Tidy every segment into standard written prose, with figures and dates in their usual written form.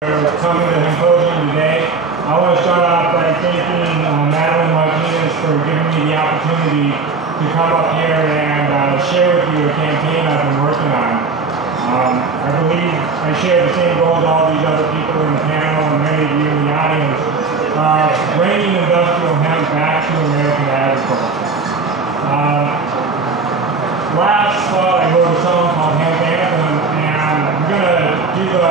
Coming to the symposium today. I want to start off by thanking Madeline Martinez for giving me the opportunity to come up here and share with you a campaign I've been working on. I believe I share the same goals all these other people in the panel and many of you in the audience, bringing industrial hemp back to American agriculture. Last fall I wrote a song called Hemp Anthem, and I'm going to do the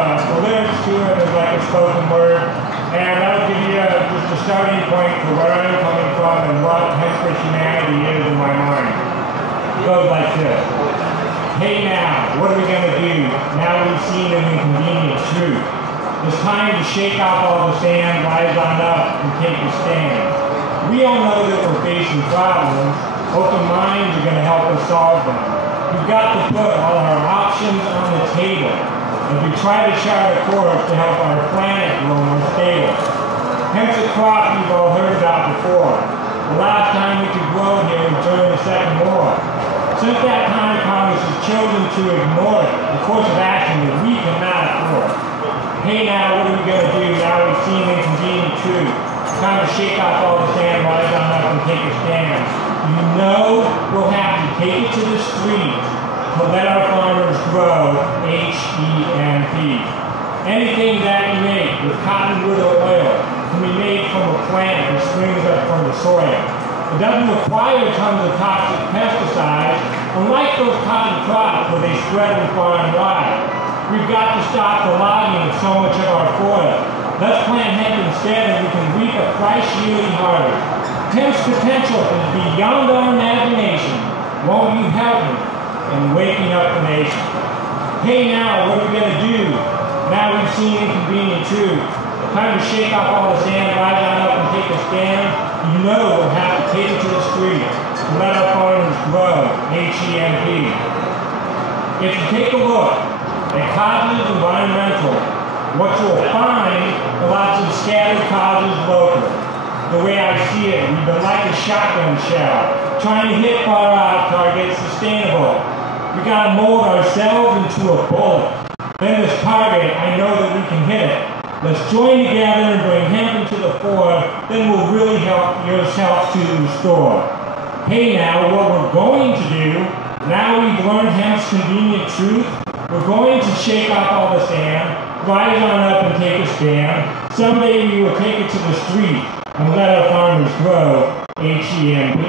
lyrics to it as like a spoken word, and that'll give you just a starting point for where I'm coming from and what hemp Christianity is in my mind. It goes like this. Hey now, what are we going to do now we've seen an inconvenient truth? It's time to shake off all the sand, rise on up, and take a stand. We all know that we're facing problems. Open minds are going to help us solve them. We've got to put all our options on the table as we try to chart a course to help our planet grow more stable. Hemp's a crop you've all heard about before. The last time we could grow here was during the Second War. Since that time, Congress has chosen to ignore it, a course of action that we cannot afford. Hey now, what are we going to do now we've seen inconvenient truth? It's time to shake off all the sand, rise on up, and take a stand. You know we'll have to take it to the streets to let our farmers grow H-E-M-P. Anything that you make with cottonwood or oil can be made from a plant that springs up from the soil. It doesn't require tons of toxic pesticides, unlike those cotton crops where they spread them far and wide. We've got to stop the logging of so much of our soil. Let's plant hemp instead and we can reap a price-yielding harvest. Hemp's potential is beyond our imagination. Won't you help me in waking up the nation? Hey now, what are we going to do? Now we've seen inconvenient truth. Time to shake off all the sand, rise on up and take a stand. You know we'll have to take it to the street to let our farmers grow H-E-M-P. If you take a look at causes environmental, what you'll find are lots of scattered causes local. The way I see it, we've been like a shotgun shell, trying to hit far out targets sustainable. We gotta mold ourselves into a bullet. Then this target, I know that we can hit it. Let's join together and bring hemp into the fore, then we'll really help yourself to restore. Hey now, what we're going to do, now we've learned hemp's convenient truth, we're going to shake off all the sand, rise on up and take a stand. Someday we will take it to the street and let our farmers grow H-E-M-P.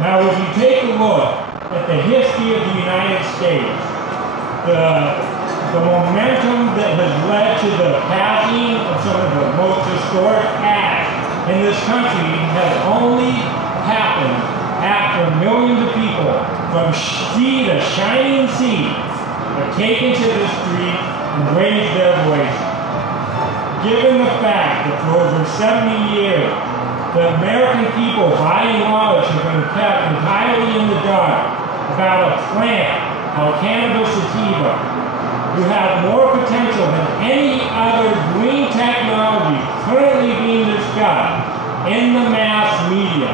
Now if you take a look at the history of the United States, the momentum that has led to the passing of some of the most historic acts in this country has only happened after millions of people from sea to shining sea have taken to the street and raised their voices. Given the fact that for over 70 years, the American people, by and large, have been kept entirely in the dark about a plant called cannabis sativa, who have more potential than any other green technology currently being discussed in the mass media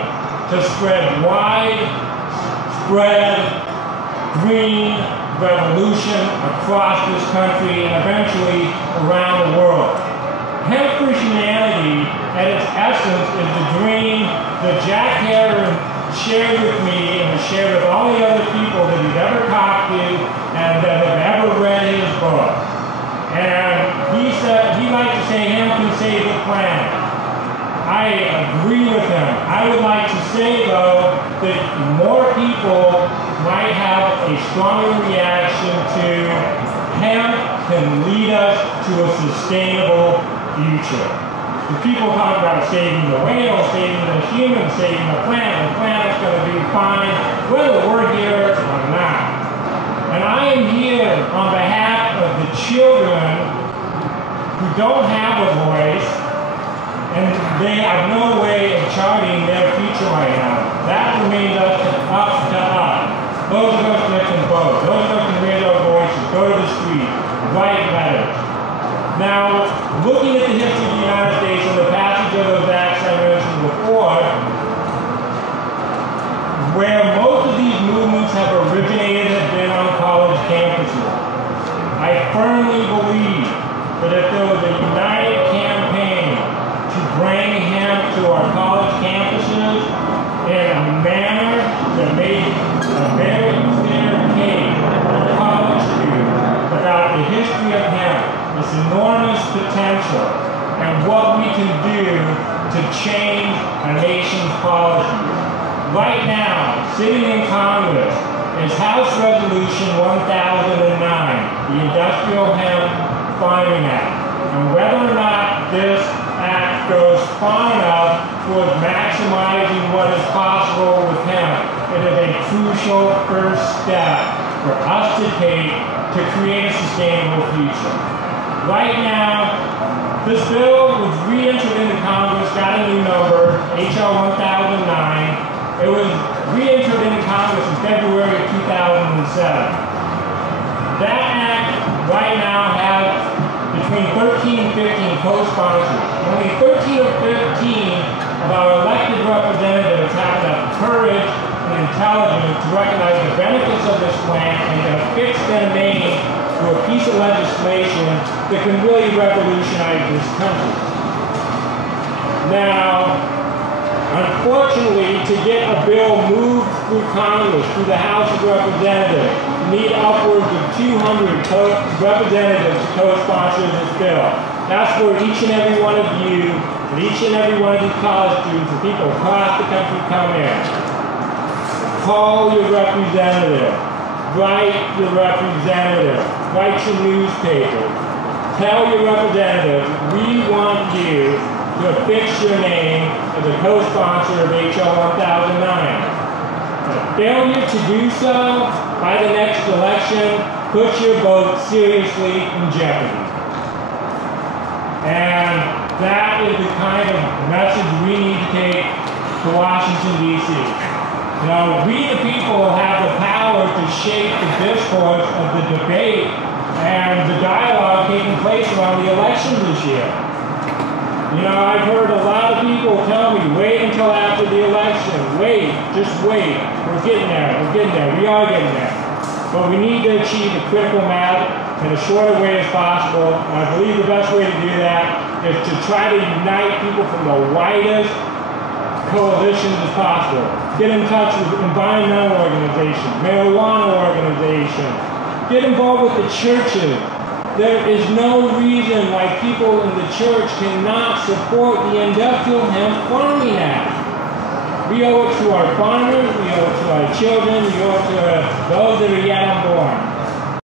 to spread widespread green revolution across this country and eventually around the world. Hemp Christianity, at its essence, is the dream that Jack Herron shared with me and shared with all the other people that he's ever talked to and that have ever read his book. And he said, he liked to say hemp can save the planet. I agree with him. I would like to say, though, that more people might have a stronger reaction to hemp can lead us to a sustainable future. The people talk about saving the whale, saving the human, saving the planet's going to be fine, whether we're here or not. And I am here on behalf of the children who don't have a voice, and they have no way of charting their future right now. That remains up to us. Those of us that can vote, those of us that can raise our voices, go to the street, write letters. Now, looking at the history of the United States and the passage of those acts I mentioned before, where most of these movements have originated has been on college campuses. I firmly believe that if there was a united campaign to bring hemp to our college campuses in a manner that made a very clear case for college students about the history of hemp, its enormous potential, and what we can do to change a nation's policies. Right now, sitting in Congress is House Resolution 1009, the Industrial Hemp Farming Act. And whether or not this act goes far enough towards maximizing what is possible with hemp, it is a crucial first step for us to take to create a sustainable future. Right now, this bill was reentered into Congress, got a new number, H.R. 1009. It was reentered into Congress in February of 2007. That act right now has between 13 and 15 co-sponsors. Only 13 or 15 of our elected representatives have enough courage and intelligence to recognize the benefits of this plant and to affix their name to a piece of legislation that can really revolutionize this country. Now, unfortunately, to get a bill moved through Congress, through the House of Representatives, you need upwards of 200 representatives to co-sponsor this bill. That's where each and every one of you, and each and every one of these college students and people across the country come in. Call your representative. Write your representative. Write your newspaper. Tell your representative, we want you to affix your name as a co-sponsor of H.R. 1009. A failure to do so by the next election puts your vote seriously in jeopardy. And that is the kind of message we need to take to Washington, D.C. You know, we the people have the power to shape the discourse of the debate and the dialogue taking place around the election this year. You know, I've heard a lot of people tell me, wait until after the election. Wait, just wait. We're getting there. We're getting there. We are getting there. But we need to achieve a critical mass in as short a way as possible. And I believe the best way to do that is to try to unite people from the widest coalitions as possible. Get in touch with environmental organizations, marijuana organizations. Get involved with the churches. There is no reason why people in the church cannot support the Industrial Hemp Farming Act. We owe it to our farmers, we owe it to our children, we owe it to those that are yet unborn.